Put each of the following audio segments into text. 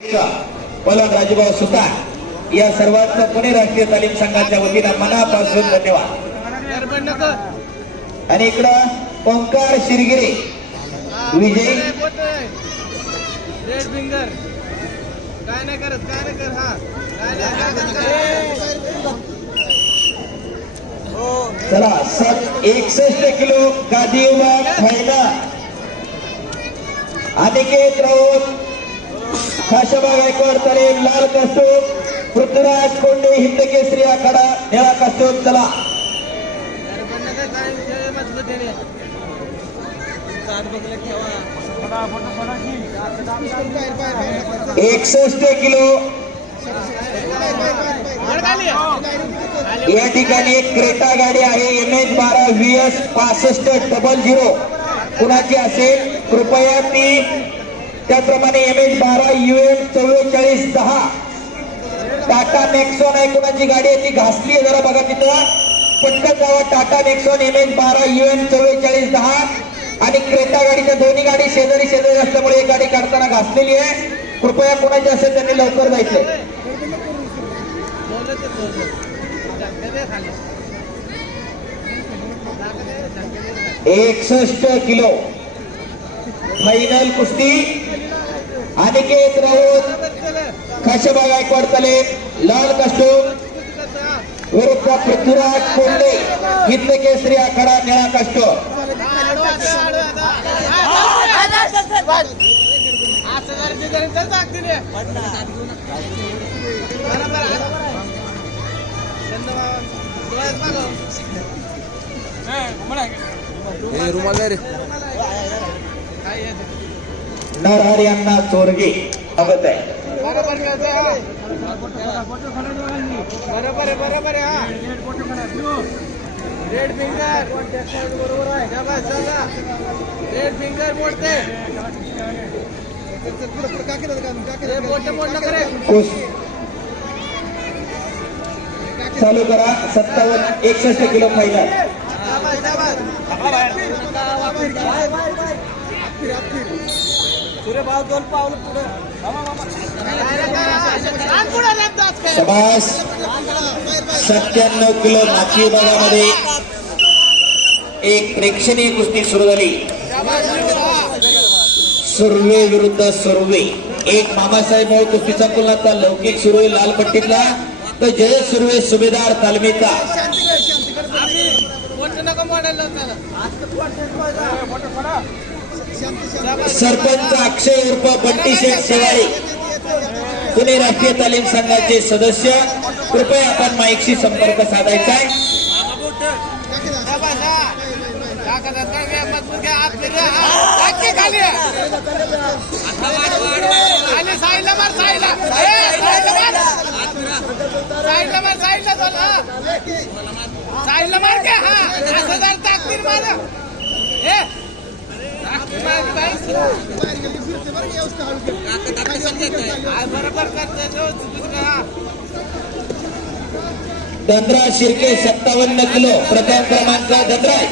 पलक राजूभाऊ सुतार या सर्वांचं पुणे राष्ट्रीय तालीम संघाच्या वतीनं मनापासून धन्यवाद. आणि इकडं ओंकार शिरगिरे विजय. चला सात एकसष्ट किलो गादी विभाग फायनल अनिकेत राऊत खाशाबा गायकवाड तरे लाल कस्तूर पृथ्वीराज कोंडे हिंद केसरी आखाडा निळा कस्तूर चला एकसष्ट किलो. या ठिकाणी एक क्रेटा गाडी आहे एम एच बारा व्ही एस पासष्ट डबल झिरो. कुणाची असेल? कृपया ती त्याप्रमाणे एम एच बारा यू एम चव्वेचाळीस दहा. टाटा नेक्सॉन आहे कुणाची गाडी आहे ती घासली आहे जरा बघा तिथं. पटकन जावा टाटा नेक्सॉन एम एच बारा यू एम चव्वेचाळीस दहा. आणि क्रेटा गाडीच्या दोन्ही गाडी शेजारी शेजारी असल्यामुळे एक गाडी काढताना घासलेली आहे. कृपया कोणाची असेल त्यांनी लवकर जायचंय. एकसष्ट किलो. फायनल कुस्ती. अनिकेत राऊत खाशबा गायकवाड तले लाल कस्टूम विरुद्ध पृथ्वीराज कोंडे हिंद केसरी आखाडा निळा कष्ट रुमाल रे. नरहर यांना चोरगे. स्वागत आहे. हा. हा रेड फिंगर बरोबर आहे. रेड फिंगर मोडते. चालू करा. सत्तावन्न एकसष्ट किलो फायनल शाबास, पुढं. शबास सत्त्याण्णव किलो माती विभागामध्ये एक प्रेक्षणीय कुस्ती सुरू झाली. सुर्वे विरुद्ध सुर्वे. एक मामासाहेब मोळ कुस्तीचा पुन्हा लौकिक सुरू आहे लाल पट्टीतला. तर जय सुर्वे सुभेदार तालमीचा. नको. सरपंच अक्षय उर्फ बंटी शेठ शेवाळे पुणे राष्ट्रीय तालीम संघाचे सदस्य. कृपया आपण माईकशी संपर्क साधायचा आहे. शाबास, धनराज शिर्के सत्तावन्न किलो. प्रथम क्रमांक धनराज.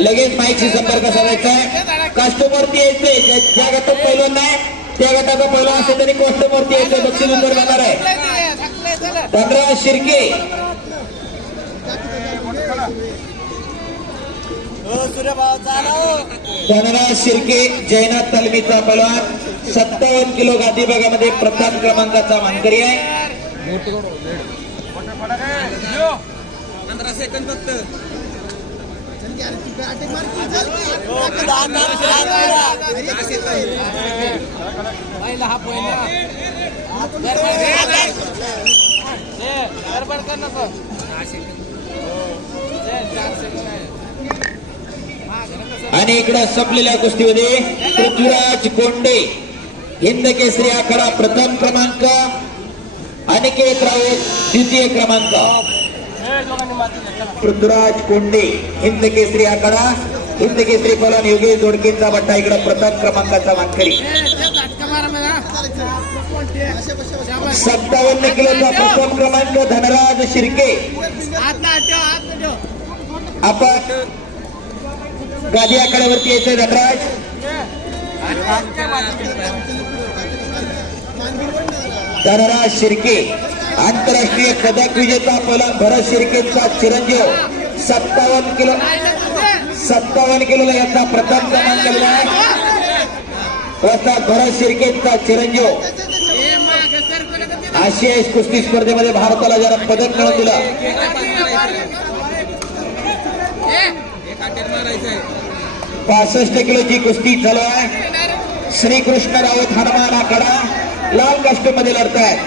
लगेच माईकशी संपर्क साधायचा आहे. काष्टमूर्ती यायचे. ज्या गटात पहिलं नाही त्या गटाचा पहिला असेल तरी काष्टमूर्ती यायचं. दक्षिण उत्तर जाणार आहे. ढकलय धनराज शिर्के. धनराज शिर्के जयनाथ तालमीचा पलवान सत्तावन्न किलो गादी भागामध्ये प्रथम क्रमांकाचा मानकरी आहे. पहिला हा पहिला गडबड कर नको चल, चार सेकंद आहे. हा, घरात कसं? आणि इकडं संपलेल्या कुस्तीमध्ये पृथ्वीराज कोंडे हिंद केसरी आखाडा प्रथम क्रमांक अनिकेत राऊत द्वितीय क्रमांक. पृथ्वीराज कोंडे हिंद केसरी आखाडा हिंद केसरी फलन योगेश जोडकेंचा बट्टा इकडं प्रथम क्रमांकाचा मानकरी सत्तावन्न किलोचा प्रथम क्रमांक धनराज शिर्के. आपण गादी आकड्यावरती यायचंय धनराज. धनराज शिर्के आंतरराष्ट्रीय पदक विजेता पहिला भरत शिर्केचा चिरंजीव. सत्तावन्न किलो सत्तावन्न किलोला याचा प्रथम क्रमांक केलेला आहे. भरत शिर्केचा चिरंजीव. आशियाई कुस्ती स्पर्धेमध्ये भारताला जरा पदक मिळवून दिलं. पासष्ट किलोची कुस्ती चालू आहे. श्रीकृष्ण राऊत हनुमान आखाडा लाल कास्टूममध्ये आहेत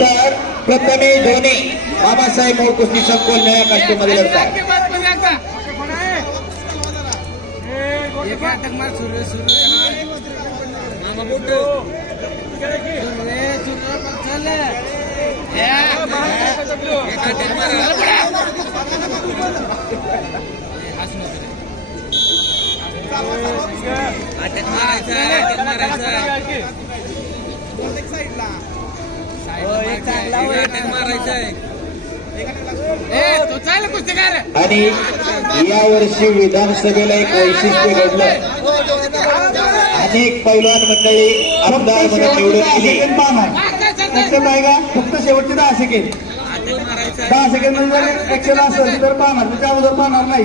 तर प्रथमे धोनी बाबासाहेब मोड कुस्ती संकुल निळ्या कास्टूममध्ये लढतायत Yeah. आणि या वर्षी विधानसभेला एक वैशिष्ट्य घडलं. अनेक पैलवान मंडळी आमदार म्हणून निवडून गेली लक्षात आहे का फक्त शेवटचे दहा सेकंड दहा सेकंड म्हणजे एकशे दहा असेल तर पाहणार त्याच्या अगोदर पाहणार नाही.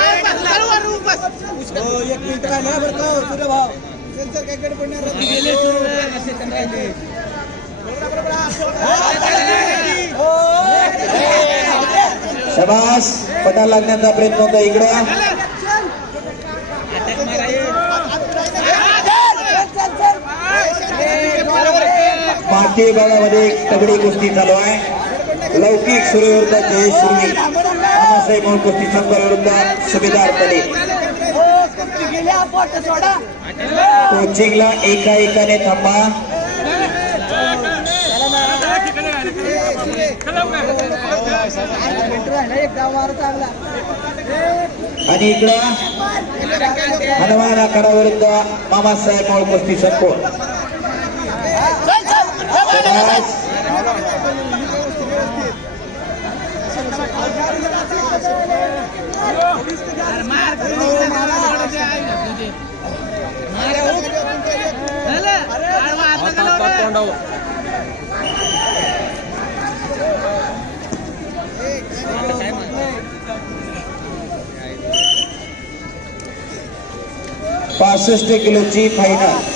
वन पॉईंट शबास पटा लागण्याचा प्रयत्न होता इकडं. पाठी विभागामध्ये एक तगडी कुस्ती चालू आहे. लौकिक सूर्यविरुद्ध जयेश सुरवी मामासाहेब मोहोळ कुस्ती संघ विरुद्ध सुभेदार तडे कोचिंगला एका एकाने थांबा. आणि इकडं हनुमान आखाडा विरुद्ध मामासाहेब मोहोळ कुस्ती संकुल शबास. पासष्ट किलोची फायनल